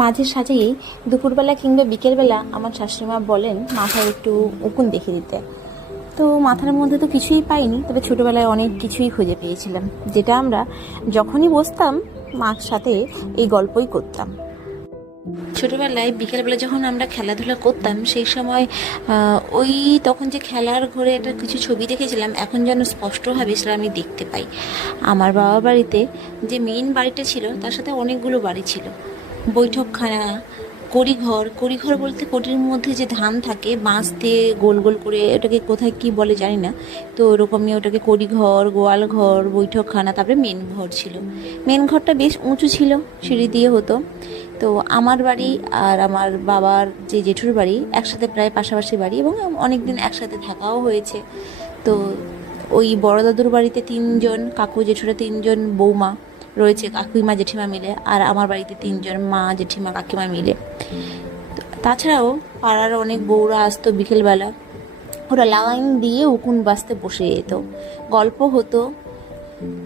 মাঝে সাঝেই দুপুরবেলা কিংবা বিকেলবেলা আমার শাশুড়িমা বলেন মাথায় একটু উকুন দেখে দিতে। তো মাথার মধ্যে তো কিছুই পাইনি, তবে ছোটোবেলায় অনেক কিছুই খুঁজে পেয়েছিলাম, যেটা আমরা যখনই বসতাম মার সাথে এই গল্পই করতাম। ছোটোবেলায় বিকেলবেলা যখন আমরা খেলাধুলা করতাম সেই সময় ওই তখন যে খেলার ঘরে একটা কিছু ছবি দেখেছিলাম, এখন যেন স্পষ্টভাবে সেটা আমি দেখতে পাই। আমার বাবার বাড়িতে যে মেইন বাড়িটা ছিল তার সাথে অনেকগুলো বাড়ি ছিল। বৈঠকখানা, কড়িঘর বলতে কড়ির মধ্যে যে ধান থাকে বাঁশ দিয়ে গোল গোল করে, ওটাকে কোথায় কি বলে জানি না, তো ওরকমই ওটাকে কড়িঘর, গোয়াল ঘর, বৈঠকখানা, তারপরে মেন ঘর ছিল। মেন ঘরটা বেশ উঁচু ছিল, সিঁড়ি দিয়ে হতো। তো আমার বাড়ি আর আমার বাবার যে জেঠুর বাড়ি একসাথে, প্রায় পাশাপাশি বাড়ি, এবং অনেক দিন একসাথে থাকাও হয়েছে। তো ওই বড় দাদুর বাড়িতে 3 জন, কাকু জেঠুরা 3 জন বৌমা রয়েছে, কাকিমা জেঠিমা মিলে, আর আমার বাড়িতে 3 জন, মা জেঠিমা কাকিমা মিলে। তাছাড়াও পাড়ার অনেক বউরা আসতো বিকেলবেলা, ওরা লাইন দিয়ে উকুন বাজতে বসে যেত, গল্প হতো,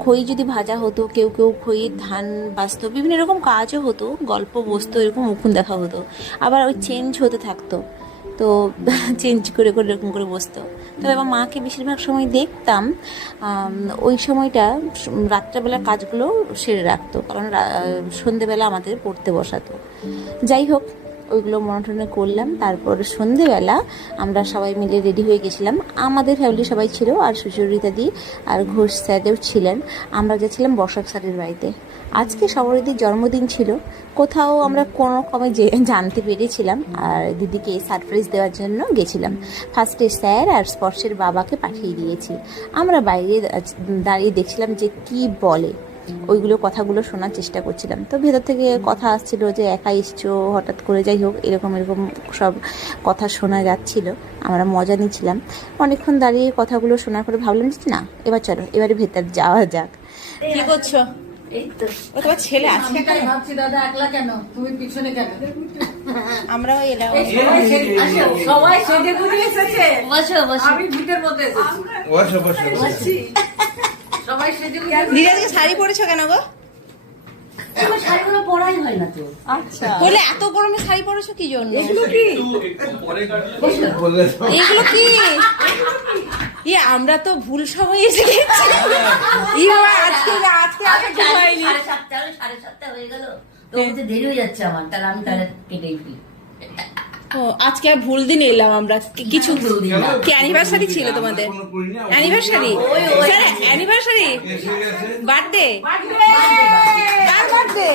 খই যদি ভাজা হতো, কেউ কেউ খইয়ের ধান বাজতো, বিভিন্ন রকম কাজও হতো, গল্প বসতো, এরকম উকুন দেখা হতো। আবার ওই চেঞ্জ হতে থাকতো, তো চেঞ্জ করে করে এরকম করে বসতো। তবে আমার মাকে বেশিরভাগ সময় দেখতাম ওই সময়টা রাত্রেবেলার কাজগুলো সেরে রাখতো, কারণ সন্ধেবেলা আমাদের পড়তে বসাতো। যাই হোক, ওইগুলো মনে করলাম। তারপর সন্ধেবেলা আমরা সবাই মিলে রেডি হয়ে গেছিলাম, আমাদের ফ্যামিলি সবাই ছিল, আর সুচরিতা দি আর ঘোষ স্যারও ছিলেন। আমরা গেছিলাম বর্ষাক স্যারের বাড়িতে। আজকে সবরিদির জন্মদিন ছিল, কোথাও আমরা কোনো কমে জানতে পেরেছিলাম, আর দিদিকে সারপ্রাইজ দেওয়ার জন্য গেছিলাম। ফার্স্টে স্যার আর স্পর্শের বাবাকে পাঠিয়ে দিয়েছি। আমরা বাইরে দাঁড়িয়ে দেখছিলাম যে কি বলে, ওইগুলো কথাগুলো শোনার চেষ্টা করছিলাম। তো ভেতর থেকে কথা আসছিল যে একা এসছো হঠাৎ করে, যাই হোক এরকম সব কথা শোনা যাচ্ছিল, আমরা মজা নিচ্ছিলাম। অনেকক্ষণ দাঁড়িয়ে কথাগুলো শোনার পরে ভাবলাম যে না, এবার চলো এবারে ভেতর যাওয়া যাক। কি করছো? ও তোমার ছেলে আছে? ভাবছি দাদা একলা কেন, তুমি পিছনে কেন? আমরাও এলাম, সবাই সেজে গুজে এসেছে। আমি ভিতের মধ্যে এসেছি। সবাই সেজে গুজে। দিদি আজকে শাড়ি পরেছো কেন গো? শাড়িগুলো পরাই হয় না তো। আচ্ছা, বলে এত গরমে শাড়ি পরেছো কি জন্য? এগুলো কি? এইগুলো কি? আমরা তো ভুল সময় এসে গেছি। আজকে আসতে হয়নি। 7:30 হয়ে গেল, তো বলতে দেরি হয়ে যাচ্ছে আমার, তাহলে আমি তাহলে কেটেই ফেলি। ও আজকে আর ভুল দিন এলাম আমরা। কিছু কি অ্যানিভার্সারি ছিল তোমাদের? অ্যানিভার্সারি? অ্যানিভার্সারি? বার্থডে? কার বার্থডে?